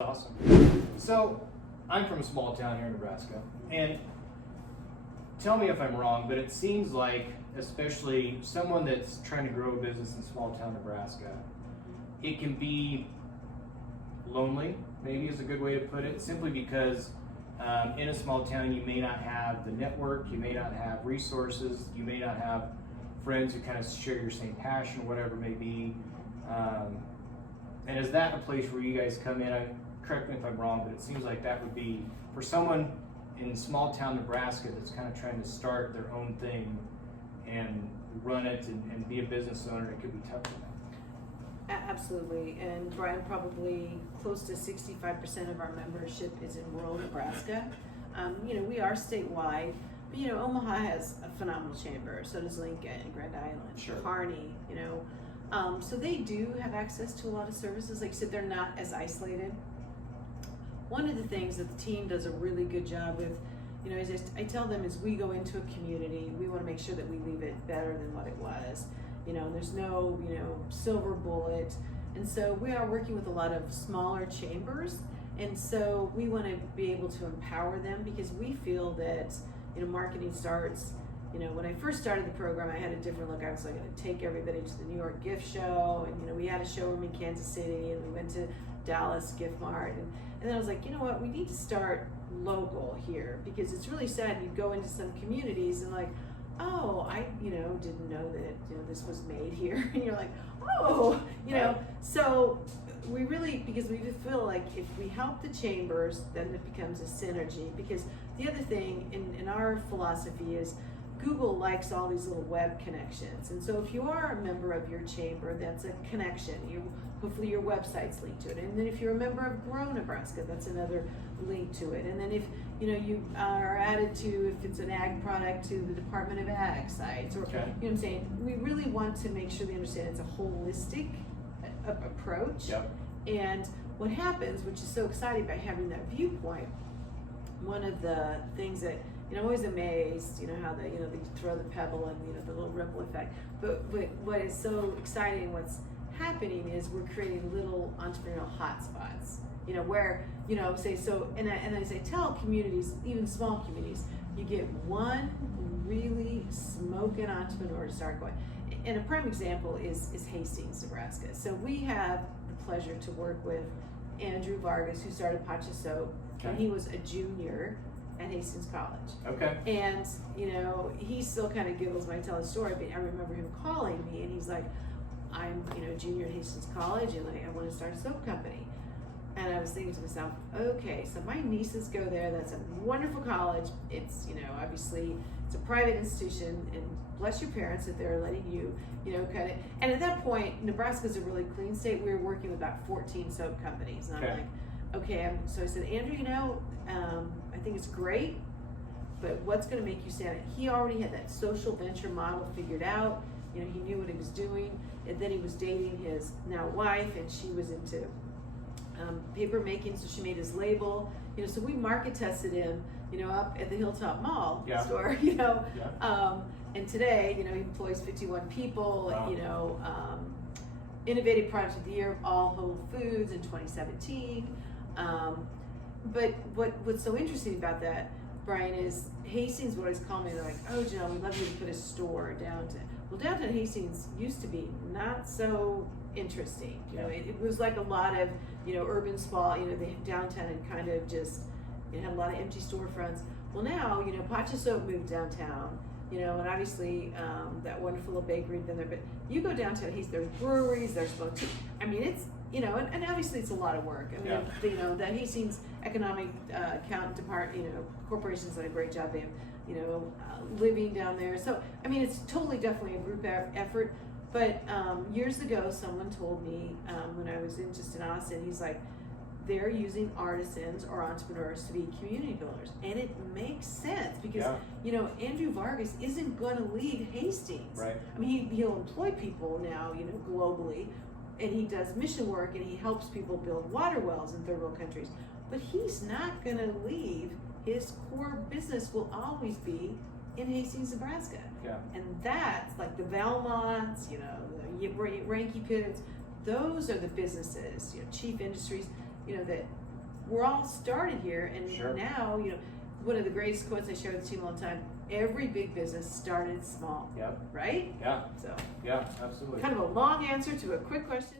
Awesome. So, I'm from a small town here in Nebraska, and tell me if I'm wrong, but it seems like, especially someone that's trying to grow a business in small town Nebraska, it can be lonely, maybe is a good way to put it, simply because in a small town you may not have the network, you may not have resources, you may not have friends who kind of share your same passion, whatever it may be. And is that a place where you guys come in? Correct me if I'm wrong, but it seems like that would be, for someone in small town Nebraska that's kind of trying to start their own thing and run it and be a business owner, it could be tough for them. Absolutely, and Brian, probably close to 65% of our membership is in rural Nebraska. We are statewide, but Omaha has a phenomenal chamber. So does Lincoln, Grand Island, Sure. Kearney. So they do have access to a lot of services. Like I said, they're not as isolated. One of the things that the team does a really good job with, I tell them, is we go into a community, we want to make sure that we leave it better than what it was. There's no, silver bullet. And so we are working with a lot of smaller chambers. And so we want to be able to empower them, because we feel that, marketing starts, when I first started the program, I had a different look. I was like, going to take everybody to the New York gift show. And, we had a showroom in Kansas City, and we went to Dallas Gift Mart. And then I was like, what, we need to start local here, because it's really sad. You go into some communities and like, oh, I, didn't know that, this was made here. And you're like, oh, so we really, because we feel like if we help the chambers, then it becomes a synergy. Because the other thing in our philosophy is Google likes all these little web connections. And so if you are a member of your chamber, that's a connection. Hopefully your website's linked to it. And then if you're a member of GROW Nebraska, that's another link to it. And then if you are added to, if it's an ag product, to the Department of Ag sites, or Okay. what I'm saying, we really want to make sure they understand it's a holistic approach. Yep. And what happens, which is so exciting by having that viewpoint, one of the things that I'm always amazed, how they throw the pebble and the little ripple effect. But what is so exciting, what's happening is we're creating little entrepreneurial hotspots. Where say so, and as I tell communities, even small communities, you get one really smoking entrepreneur to start going. And a prime example is Hastings, Nebraska. So we have the pleasure to work with Andrew Vargas, who started Pacha Soap, Okay. and he was a junior at Hastings College. Okay. And, he still kind of giggles when I tell his story, but I remember him calling me and he's like, I'm, junior at Hastings College, and I want to start a soap company. And I was thinking to myself, okay, so my nieces go there. That's a wonderful college. It's, obviously it's a private institution, and bless your parents that they're letting you, kind of. And at that point, Nebraska's a really clean state. We were working with about 14 soap companies. And Okay. I'm like, okay. So I said, Andrew, I think it's great, but what's going to make you stand out? He already had that social venture model figured out. He knew what he was doing. And then he was dating his now wife, and she was into paper making, so she made his label. So we market tested him, up at the Hilltop Mall Yeah. store. Yeah. And today, he employs 51 people. Wow. Innovative Product of the Year, all Whole Foods in 2017. But what's so interesting about that, Brian, is Hastings would always call me. They're like, "Oh, Janell, we'd love you to put a store downtown." Well, downtown Hastings used to be not so interesting. It was like a lot of urban sprawl. The downtown and kind of just had a lot of empty storefronts. Well, now Pacha Soap moved downtown. And obviously that wonderful little bakery been there. But you go downtown, there's breweries, there's boutiques. I mean, it's and obviously it's a lot of work. I mean, Yeah. The Hastings Economic Accountant Department, corporations done a great job. They have, living down there. So I mean, it's totally definitely a group effort. But years ago, someone told me when I was in Austin, he's like, they're using artisans or entrepreneurs to be community builders, and it makes sense because Andrew Vargas isn't going to leave Hastings. Right. I mean, he'll employ people now, globally, and he does mission work, and he helps people build water wells in third world countries. But he's not going to leave. His core business will always be in Hastings, Nebraska. Yeah. And that's like the Valmonts, the Ranky Pitts. Those are the businesses, Chief Industries, that we're all started here, and Sure. now, you know, one of the greatest quotes I share with the team all the time, every big business started small, Yep. right? Yeah. So, Yeah. Absolutely. kind of a long answer to a quick question.